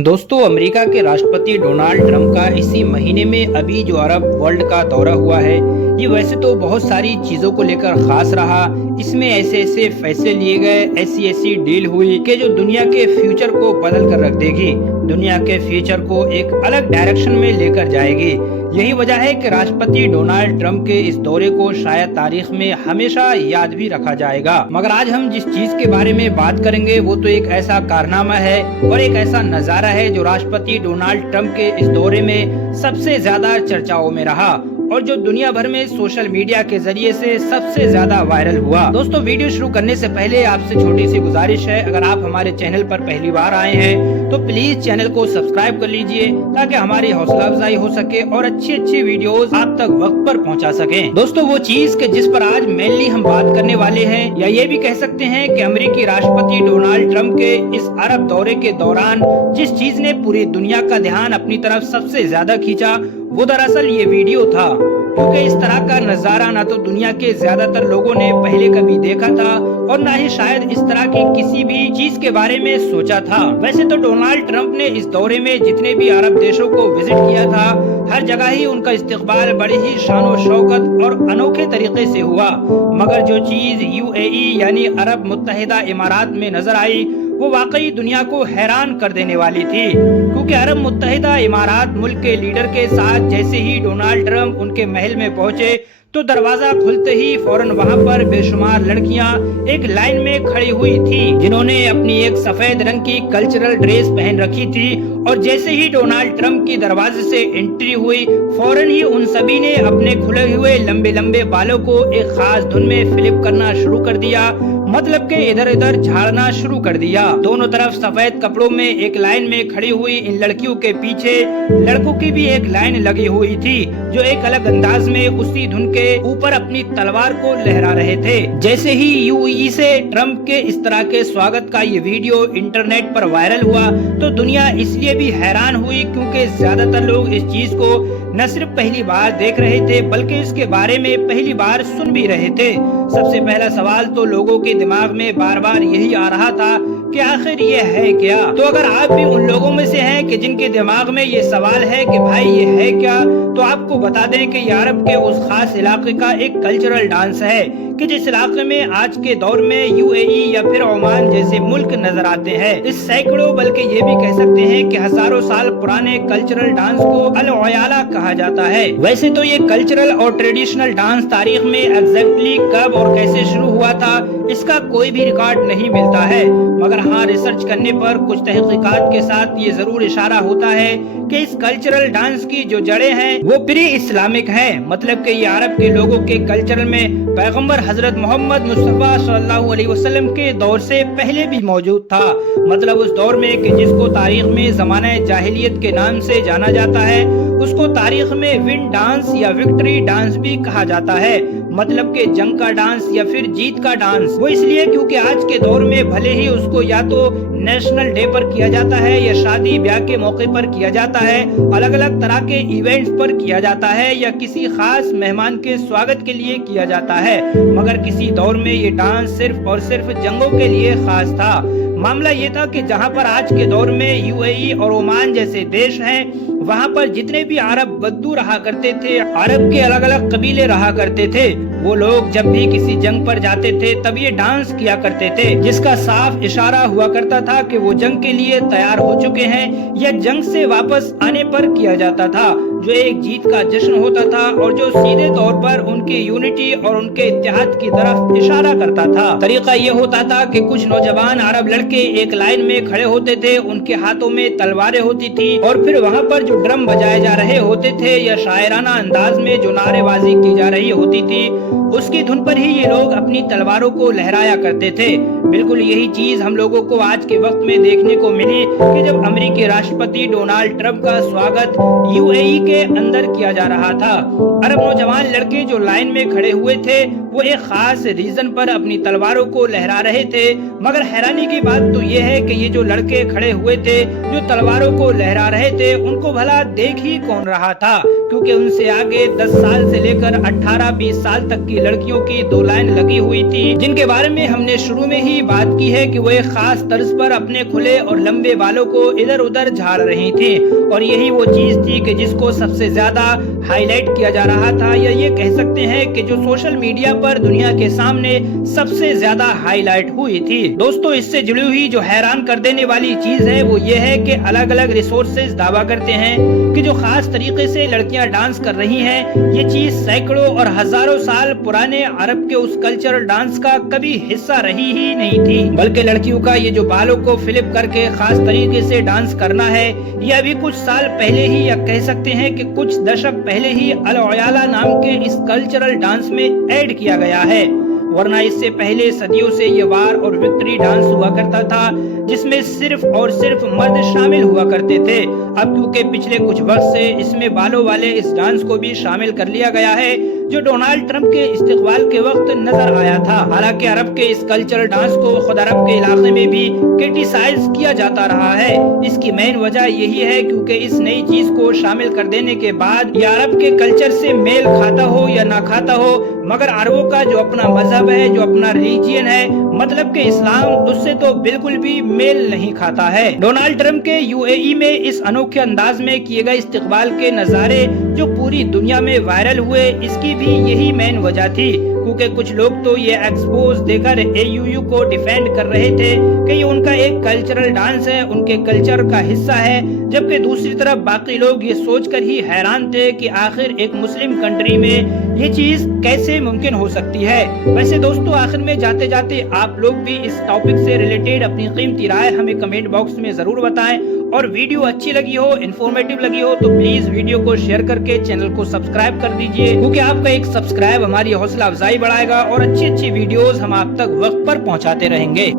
दोस्तों, अमेरिका के राष्ट्रपति डोनाल्ड ट्रंप का इसी महीने में अभी जो अरब वर्ल्ड का दौरा हुआ है, ये वैसे तो बहुत सारी चीजों को लेकर खास रहा। इसमें ऐसे ऐसे फैसले लिए गए, ऐसी ऐसी डील हुई कि जो दुनिया के फ्यूचर को बदल कर रख देगी, दुनिया के फ्यूचर को एक अलग डायरेक्शन में लेकर जाएगी। यही वजह है कि राष्ट्रपति डोनाल्ड ट्रंप के इस दौरे को शायद तारीख में हमेशा याद भी रखा जाएगा। मगर आज हम जिस चीज के बारे में बात करेंगे वो तो एक ऐसा कारनामा है और एक ऐसा नजारा है जो राष्ट्रपति डोनाल्ड ट्रंप के इस दौरे में सबसे ज्यादा चर्चाओं में रहा और जो दुनिया भर में सोशल मीडिया के जरिए से सबसे ज्यादा वायरल हुआ। दोस्तों, वीडियो शुरू करने से पहले आपसे छोटी सी गुजारिश है, अगर आप हमारे चैनल पर पहली बार आए हैं तो प्लीज चैनल को सब्सक्राइब कर लीजिए ताकि हमारी हौसला अफजाई हो सके और अच्छी अच्छी वीडियोस आप तक वक्त पर पहुंचा सकें। दोस्तों, वो चीज के जिस पर आज मेनली हम बात करने वाले हैं, या ये भी कह सकते हैं कि अमेरिकी राष्ट्रपति डोनाल्ड ट्रंप के इस अरब दौरे के दौरान जिस चीज ने पूरी दुनिया का ध्यान अपनी तरफ सबसे ज्यादा खींचा वो दरअसल ये वीडियो था। क्योंकि इस तरह का नजारा ना तो दुनिया के ज्यादातर लोगों ने पहले कभी देखा था और ना ही शायद इस तरह की किसी भी चीज के बारे में सोचा था। वैसे तो डोनाल्ड ट्रंप ने इस दौरे में जितने भी अरब देशों को विजिट किया था, हर जगह ही उनका इस्तकबाल बड़ी ही शान शौकत और अनोखे तरीके से हुआ। मगर जो चीज यूएई यानी अरब मुत्तहिदा इमारात में नजर आई वो वाकई दुनिया को हैरान कर देने वाली थी। क्योंकि अरब मुत्तहिदा इमारात मुल्क के लीडर के साथ जैसे ही डोनाल्ड ट्रंप उनके महल में पहुंचे तो दरवाजा खुलते ही फौरन वहां पर बेशुमार लड़कियां एक लाइन में खड़ी हुई थी, जिन्होंने अपनी एक सफेद रंग की कल्चरल ड्रेस पहन रखी थी। और जैसे ही डोनाल्ड ट्रंप की दरवाजे से एंट्री हुई, फौरन ही उन सभी ने अपने खुले हुए लंबे लंबे बालों को एक खास धुन में फ्लिप करना शुरू कर दिया, मतलब के इधर उधर झाड़ना शुरू कर दिया। दोनों तरफ सफेद कपड़ों में एक लाइन में खड़ी हुई इन लड़कियों के पीछे लड़कों की भी एक लाइन लगी हुई थी, जो एक अलग अंदाज में उसी धुन के ऊपर अपनी तलवार को लहरा रहे थे। जैसे ही यूएई से ट्रंप के इस तरह के स्वागत का ये वीडियो इंटरनेट पर वायरल हुआ तो दुनिया इसलिए भी हैरान हुई क्योंकि ज्यादातर लोग इस चीज को न सिर्फ पहली बार देख रहे थे बल्कि इसके बारे में पहली बार सुन भी रहे थे। सबसे पहला सवाल तो लोगों के दिमाग में बार बार यही आ रहा था कि आखिर ये है क्या। तो अगर आप भी उन लोगों में से हैं कि जिनके दिमाग में ये सवाल है कि भाई ये है क्या, तो आपको बता दें कि ये अरब के उस खास इलाके का एक कल्चरल डांस है कि जिस इलाके में आज के दौर में यूएई या फिर ओमान जैसे मुल्क नजर आते हैं। इस सैकड़ों बल्कि ये भी कह सकते हैं कि हजारों साल पुराने कल्चरल डांस को अल ओयाला कहा जाता है। वैसे तो ये कल्चरल और ट्रेडिशनल डांस तारीख में एग्जैक्टली कब और कैसे शुरू हुआ था इसका कोई भी रिकॉर्ड नहीं मिलता है, मगर हाँ, रिसर्च करने पर कुछ तहकीकात के साथ ये जरूर इशारा होता है कि इस कल्चरल डांस की जो जड़ें हैं वो प्री इस्लामिक हैं। मतलब कि ये अरब के लोगों के कल्चरल में पैगंबर हजरत मोहम्मद मुस्तफा सल्लल्लाहु अलैहि वसल्लम के दौर से पहले भी मौजूद था। मतलब उस दौर में कि जिसको तारीख में जमाना जाहिलियत के नाम से जाना जाता है, उसको तारीख में विन डांस या विक्ट्री डांस भी कहा जाता है। मतलब के जंग का डांस या फिर जीत का डांस। वो इसलिए क्योंकि आज के दौर में भले ही उसको या तो नेशनल डे पर किया जाता है या शादी ब्याह के मौके पर किया जाता है, अलग अलग तरह के इवेंट्स पर किया जाता है या किसी खास मेहमान के स्वागत के लिए किया जाता है, मगर किसी दौर में ये डांस सिर्फ और सिर्फ जंगों के लिए खास था। मामला ये था कि जहां पर आज के दौर में यूएई और ओमान जैसे देश हैं, वहां पर जितने भी अरब बद्दू रहा करते थे, अरब के अलग अलग कबीले रहा करते थे, वो लोग जब भी किसी जंग पर जाते थे तब ये डांस किया करते थे, जिसका साफ इशारा हुआ करता था कि वो जंग के लिए तैयार हो चुके हैं या जंग से वापस आने पर किया जाता था, जो एक जीत का जश्न होता था और जो सीधे तौर पर उनके यूनिटी और उनके इत्तेहाद की तरफ इशारा करता था। तरीका ये होता था कि कुछ नौजवान अरब लड़के एक लाइन में खड़े होते थे, उनके हाथों में तलवारें होती थी और फिर वहाँ पर जो ड्रम बजाए जा रहे होते थे या शायराना अंदाज में जो नारेबाजी की जा रही होती थी, उसकी धुन पर ही ये लोग अपनी तलवारों को लहराया करते थे। बिल्कुल यही चीज हम लोगों को आज के वक्त में देखने को मिली कि जब अमेरिकी राष्ट्रपति डोनाल्ड ट्रंप का स्वागत यूएई के अंदर किया जा रहा था। अरब नौजवान लड़के जो लाइन में खड़े हुए थे वो एक खास रीजन पर अपनी तलवारों को लहरा रहे थे, मगर हैरानी की बात तो ये है कि ये जो लड़के खड़े हुए थे जो तलवारों को लहरा रहे थे, उनको भला देख ही कौन रहा था, क्योंकि उनसे आगे 10 साल से लेकर 18-20 साल तक की लड़कियों की 2 लाइन लगी हुई थी, जिनके बारे में हमने शुरू में ही बात की है कि वो एक खास तर्ज पर अपने खुले और लंबे बालों को इधर उधर झाड़ रही थी, और यही वो चीज थी कि जिसको सबसे ज्यादा हाईलाइट किया जा रहा था, या ये कह सकते हैं कि जो सोशल मीडिया पर दुनिया के सामने सबसे ज्यादा हाईलाइट हुई थी। दोस्तों, इससे जुड़ी हुई जो हैरान कर देने वाली चीज है वो ये है कि अलग अलग रिसोर्सेज दावा करते हैं कि जो खास तरीके से लड़कियां डांस कर रही हैं, ये चीज सैकड़ों और हजारों साल पुराने अरब के उस कल्चरल डांस का कभी हिस्सा रही ही नहीं थी, बल्कि लड़कियों का ये जो बालों को फ्लिप करके खास तरीके से डांस करना है, ये अभी कुछ साल पहले ही, या कह सकते हैं कि कुछ दशक पहले ही अल-ओयाला नाम के इस कल्चरल डांस में ऐड किया गया है। वरना इससे पहले सदियों से ये वार और विक्ट्री डांस हुआ करता था, जिसमें सिर्फ और सिर्फ मर्द शामिल हुआ करते थे। अब क्योंकि पिछले कुछ वक्त से इसमें बालों वाले इस डांस को भी शामिल कर लिया गया है, जो डोनाल्ड ट्रंप के इस्तिकबाल के वक्त नजर आया था। हालांकि अरब के इस कल्चरल डांस को खुद अरब के इलाके में भी क्रिटिसाइज किया जाता रहा है। इसकी मेन वजह यही है क्योंकि इस नई चीज को शामिल कर देने के बाद ये अरब के कल्चर से मेल खाता हो या ना खाता हो, मगर अरबों का जो अपना मजहब है, जो अपना रिलीजियन है, मतलब के इस्लाम, उससे तो बिल्कुल भी मेल नहीं खाता है। डोनाल्ड ट्रंप के यूएई में इस अनोखे अंदाज में किए गए इस्तिकबाल के नजारे जो पूरी दुनिया में वायरल हुए, इसकी भी यही मेन वजह थी, क्योंकि कुछ लोग तो ये एक्सपोज देकर एयूयू को डिफेंड कर रहे थे कि ये उनका एक कल्चरल डांस है, उनके कल्चर का हिस्सा है, जबकि दूसरी तरफ बाकी लोग ये सोचकर ही हैरान थे कि आखिर एक मुस्लिम कंट्री में ये चीज कैसे मुमकिन हो सकती है। वैसे दोस्तों, आखिर में जाते जाते आप लोग भी इस टॉपिक से रिलेटेड अपनी कीमती राय हमें कमेंट बॉक्स में जरूर बताएं, और वीडियो अच्छी लगी हो, इन्फॉर्मेटिव लगी हो तो प्लीज वीडियो को शेयर करके चैनल को सब्सक्राइब कर दीजिए, क्योंकि आपका एक सब्सक्राइब हमारी हौसला अफजाई बढ़ाएगा और अच्छी अच्छी वीडियोस हम आप तक वक्त पर पहुंचाते रहेंगे।